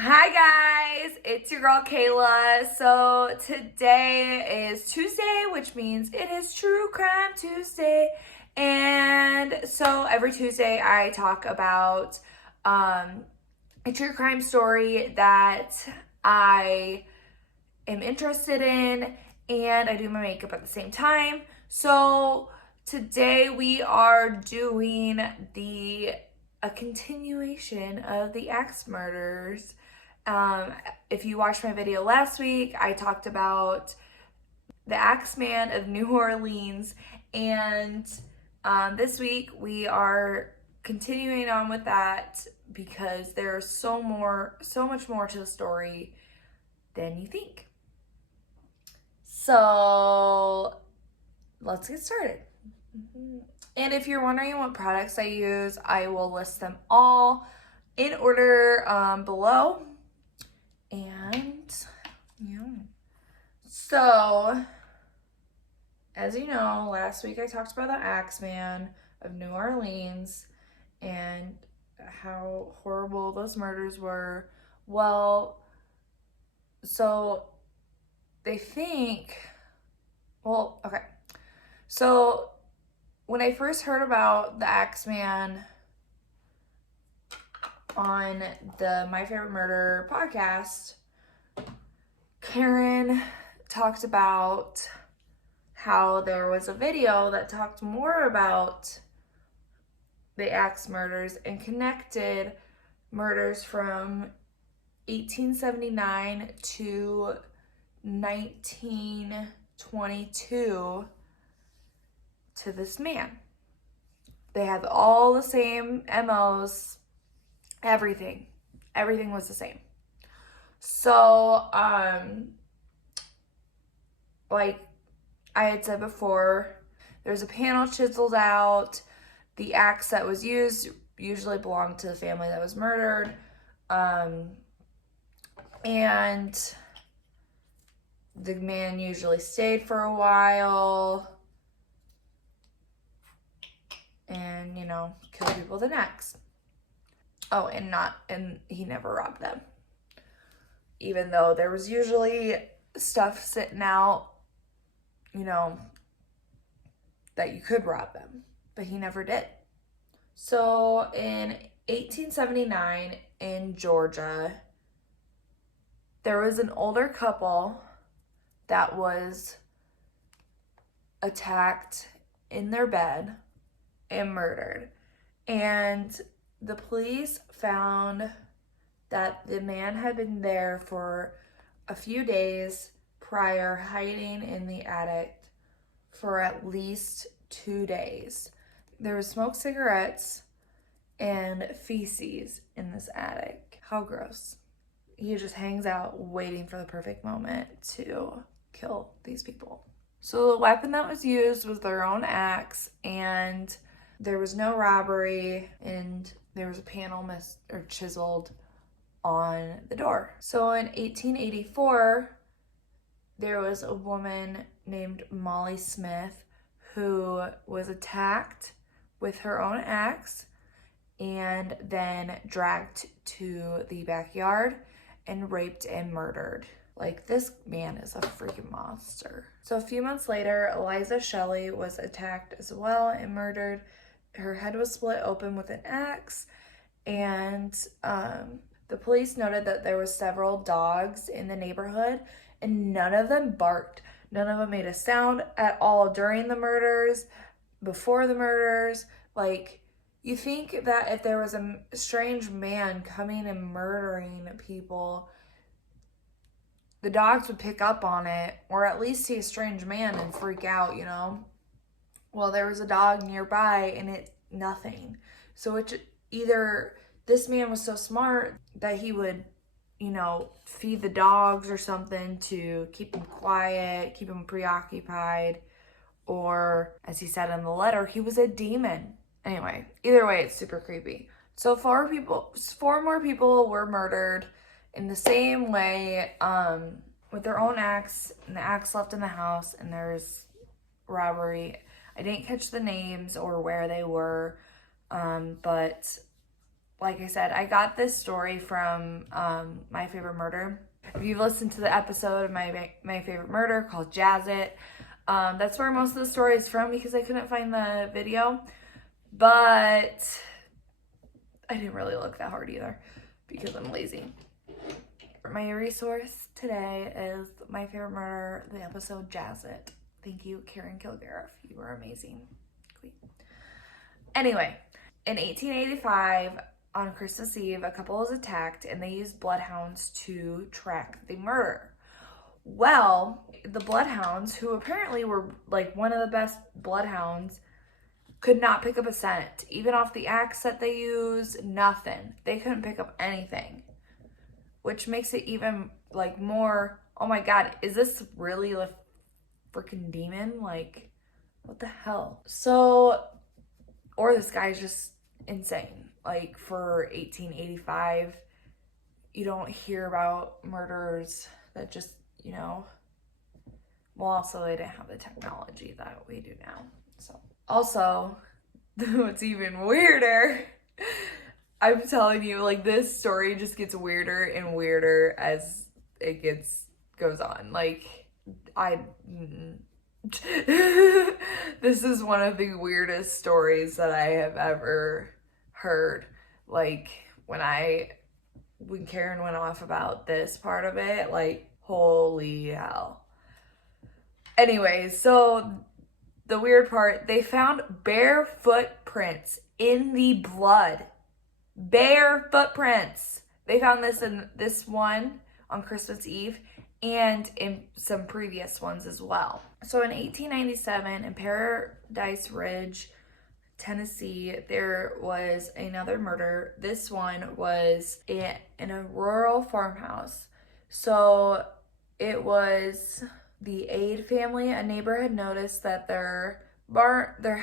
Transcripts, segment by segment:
Hi guys, it's your girl Kayla. So today is Tuesday, which means it is True Crime Tuesday. And so every Tuesday I talk about a true crime story that I am interested in, and I do my makeup at the same time. So today we are doing a continuation of the Axe murders. If you watched my video last week, I talked about the Axeman of New Orleans, and this week we are continuing on with that because there's so much more to the story than you think. So let's get started. And if you're wondering what products I use, I will list them all in order below. And yeah. So, as you know, last week I talked about the Axeman of New Orleans and how horrible those murders were. Well, so they think, okay. So when I first heard about the Axeman on the My Favorite Murder podcast, Karen talked about how there was a video that talked more about the Axe murders and connected murders from 1879 to 1922 to this man. They had all the same MOs, everything was the same. So, like I had said before, there's a panel chiseled out. The axe that was used usually belonged to the family that was murdered. And the man usually stayed for a while and, killed people the next. Oh, and he never robbed them. Even though there was usually stuff sitting out, that you could rob them, but he never did. So in 1879 in Georgia, there was an older couple that was attacked in their bed and murdered. And the police found that the man had been there for a few days prior, hiding in the attic for at least 2 days. There was smoked cigarettes and feces in this attic. How gross. He just hangs out waiting for the perfect moment to kill these people. So the weapon that was used was their own axe, and there was no robbery, and there was a panel chiseled on the door. So in 1884, there was a woman named Molly Smith who was attacked with her own axe and then dragged to the backyard and raped and murdered. Like, this man is a freaking monster. So a few months later, Eliza Shelley was attacked as well and murdered. Her head was split open with an axe, and the police noted that there were several dogs in the neighborhood, and none of them barked. None of them made a sound at all during the murders, before the murders. Like, you think that if there was a strange man coming and murdering people, the dogs would pick up on it, or at least see a strange man and freak out, Well, there was a dog nearby and nothing. So it's either this man was so smart that he would, feed the dogs or something to keep them quiet, keep them preoccupied, or as he said in the letter, he was a demon. Anyway, either way, it's super creepy. So four more people were murdered in the same way, with their own axe, and the axe left in the house, and there's robbery. I didn't catch the names or where they were, but like I said, I got this story from My Favorite Murder. If you've listened to the episode of My Favorite Murder called Jazz It, that's where most of the story is from because I couldn't find the video. But I didn't really look that hard either because I'm lazy. My resource today is My Favorite Murder, the episode Jazz It. Thank you, Karen Kilgariff. You were amazing. Queen. Anyway, in 1885, on Christmas Eve, a couple was attacked and they used bloodhounds to track the murder. Well, the bloodhounds, who apparently were like one of the best bloodhounds, could not pick up a scent. Even off the axe that they used, nothing. They couldn't pick up anything. Which makes it even like more, oh my God, is this really a freaking demon? Like, what the hell? So, or this guy's just insane. Like, for 1885, you don't hear about murders that just, you know, well, also they didn't have the technology that we do now. So, also, what's even weirder, I'm telling you, like, this story just gets weirder and weirder as it goes on. Like, this is one of the weirdest stories that I have ever heard. Like, when Karen went off about this part of it, like, holy hell. Anyways, so the weird part, they found bare footprints in the blood. Bare footprints. They found this one on Christmas Eve and in some previous ones as well. So in 1897 in Paradise Ridge, Tennessee, there was another murder. This one was in a rural farmhouse. So it was the Aide family. A neighbor had noticed that their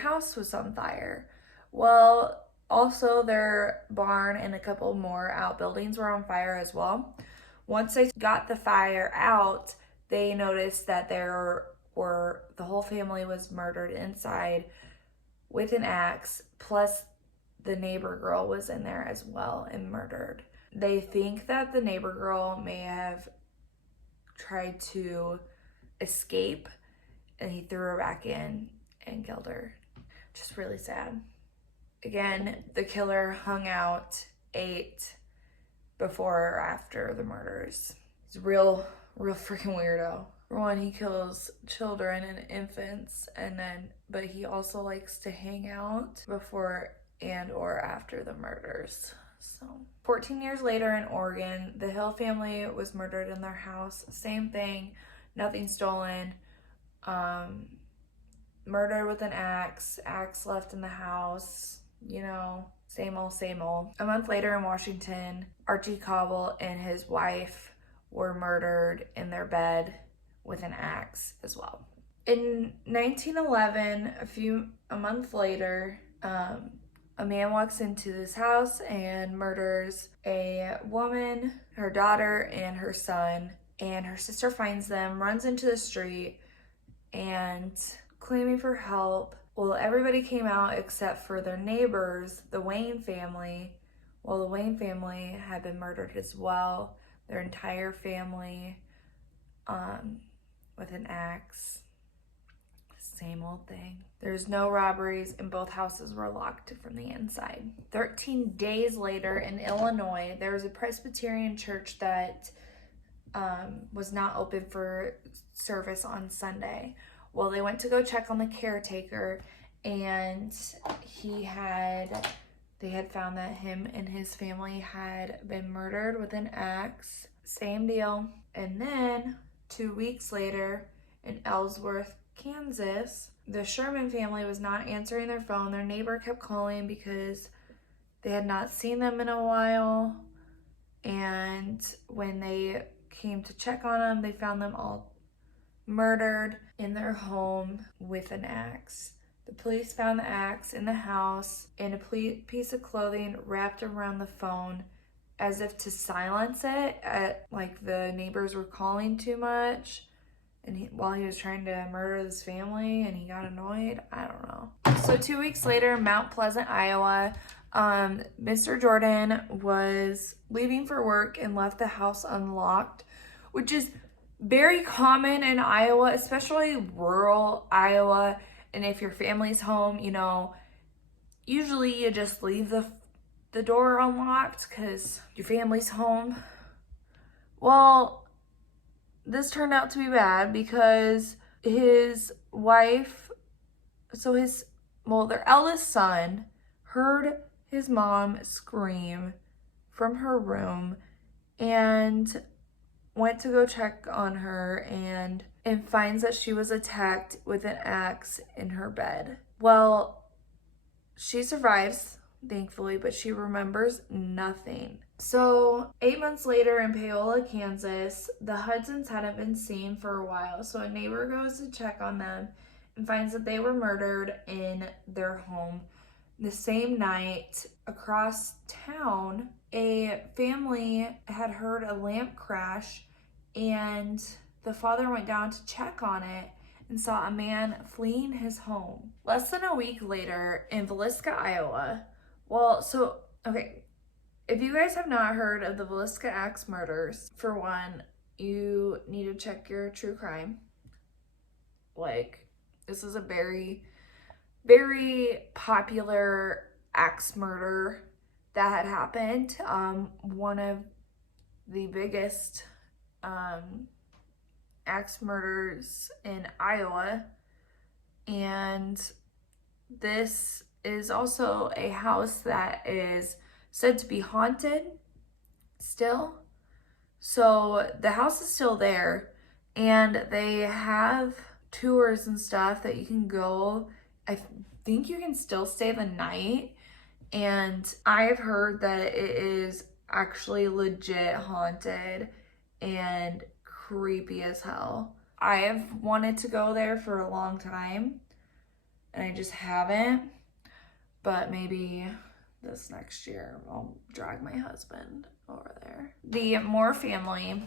house was on fire. Well, also their barn and a couple more outbuildings were on fire as well. Once they got the fire out, they noticed that the whole family was murdered inside with an axe, plus the neighbor girl was in there as well and murdered. They think that the neighbor girl may have tried to escape and he threw her back in and killed her. Just really sad. Again, the killer hung out, ate before or after the murders. He's a real freaking weirdo. For one, he kills children and infants, but he also likes to hang out before and or after the murders. So, 14 years later in Oregon, the Hill family was murdered in their house. Same thing, nothing stolen. Murdered with an axe left in the house, you know, same old, same old. A month later in Washington, Archie Cobble and his wife were murdered in their bed with an axe as well. In 1911, a month later, a man walks into this house and murders a woman, her daughter, and her son. And her sister finds them, runs into the street, and claiming for help. Well, everybody came out except for their neighbors, the Wayne family. Well, the Wayne family had been murdered as well. Their entire family, with an axe. Same old thing. There's no robberies and both houses were locked from the inside. 13 days later in Illinois, there was a Presbyterian church that was not open for service on Sunday. Well, they went to go check on the caretaker and they had found that him and his family had been murdered with an axe. Same deal. And then 2 weeks later in Ellsworth, Kansas, the Sherman family was not answering their phone. Their neighbor kept calling because they had not seen them in a while. And when they came to check on them, they found them all murdered in their home with an axe. The police found the axe in the house in a piece of clothing wrapped around the phone as if to silence it, like the neighbors were calling too much, and while he was trying to murder this family and he got annoyed. I don't know. So 2 weeks later, Mount Pleasant, Iowa, Mr. Jordan was leaving for work and left the house unlocked, which is very common in Iowa, especially rural Iowa. And if your family's home, you know, usually you just leave the door unlocked because your family's home. Well, this turned out to be bad because his wife, their eldest son heard his mom scream from her room and went to go check on her and finds that she was attacked with an axe in her bed. Well, she survives, thankfully, but she remembers nothing. So 8 months later in Paola, Kansas, the Hudsons hadn't been seen for a while. So a neighbor goes to check on them and finds that they were murdered in their home. The same night, across town, a family had heard a lamp crash, and the father went down to check on it and saw a man fleeing his home. Less than a week later in Villisca, Iowa, if you guys have not heard of the Villisca axe murders, for one, you need to check your true crime. Like, this is a very, very popular axe murder that had happened. One of the biggest axe murders in Iowa. And this is also a house that is said to be haunted still. So the house is still there, and they have tours and stuff that you can go. I think you can still stay the night, and I've heard that it is actually legit haunted and creepy as hell. I have wanted to go there for a long time, and I just haven't, but maybe this next year I'll drag my husband over there. The Moore family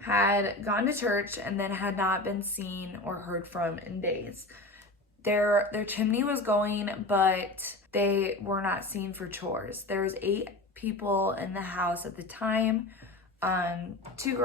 had gone to church and then had not been seen or heard from in days. Their chimney was going, but they were not seen for chores. There was 8 people in the house at the time. Two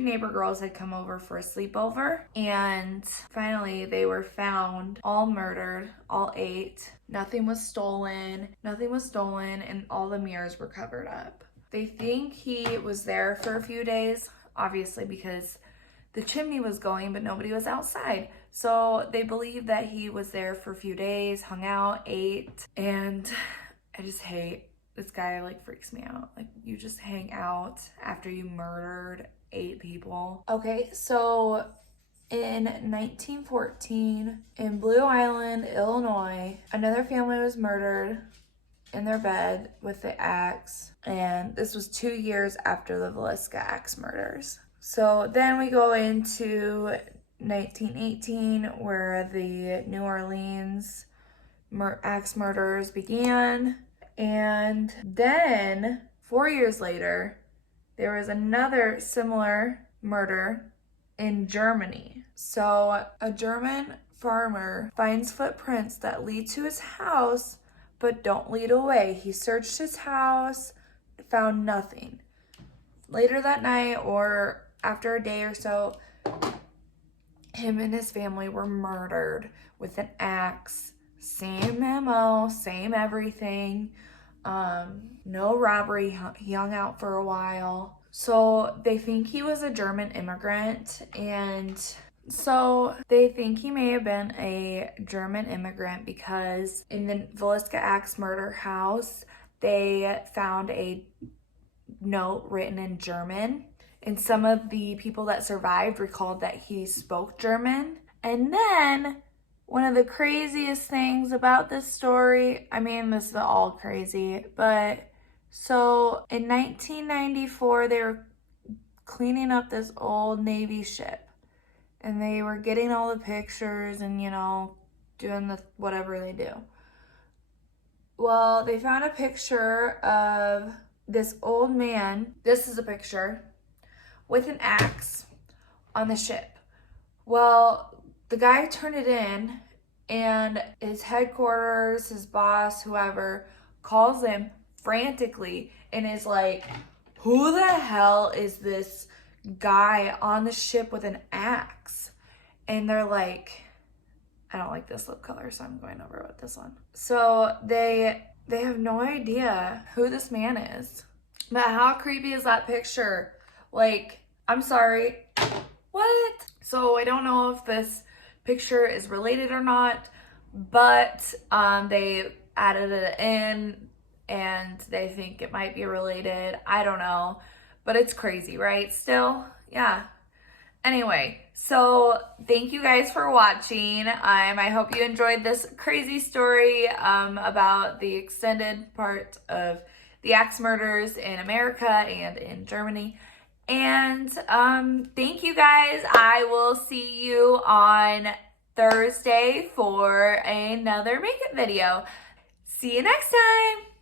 neighbor girls had come over for a sleepover, and finally they were found all murdered, all 8. Nothing was stolen, and all the mirrors were covered up. They think he was there for a few days, obviously because the chimney was going, but nobody was outside. So they believe that he was there for a few days, hung out, ate, and I just hate this guy. Like, freaks me out. Like, you just hang out after you murdered 8 people. Okay, so in 1914, in Blue Island, Illinois, another family was murdered in their bed with the axe, and this was 2 years after the Villisca axe murders. So then we go into 1918, where the New Orleans axe murders began. And then 4 years later, there was another similar murder in Germany. So a German farmer finds footprints that lead to his house, but don't lead away. He searched his house, found nothing. Later that night, or after a day or so, him and his family were murdered with an axe. Same MO, same everything. No robbery. He hung out for a while. So they think he was a German immigrant, and so they think he may have been a German immigrant because in the Villisca axe murder house, they found a note written in German, and some of the people that survived recalled that he spoke German. And then one of the craziest things about this story, I mean, this is all crazy, but so in 1994, they were cleaning up this old Navy ship, and they were getting all the pictures and, you know, doing the whatever they do. Well, they found a picture of this old man. This is a picture with an axe on the ship. Well, the guy turned it in, And his headquarters, his boss, whoever, calls him frantically and is like, who the hell is this guy on the ship with an axe? And they're like, I don't like this lip color, so I'm going over with this one. So they have no idea who this man is. But how creepy is that picture? Like, I'm sorry, what? So I don't know if this picture is related or not, but they added it in and they think it might be related. I don't know, but it's crazy, right? Still, yeah. Anyway, so thank you guys for watching. I hope you enjoyed this crazy story about the extended part of the axe murders in America and in Germany. And thank you guys. I will see you on Thursday for another makeup video. See you next time.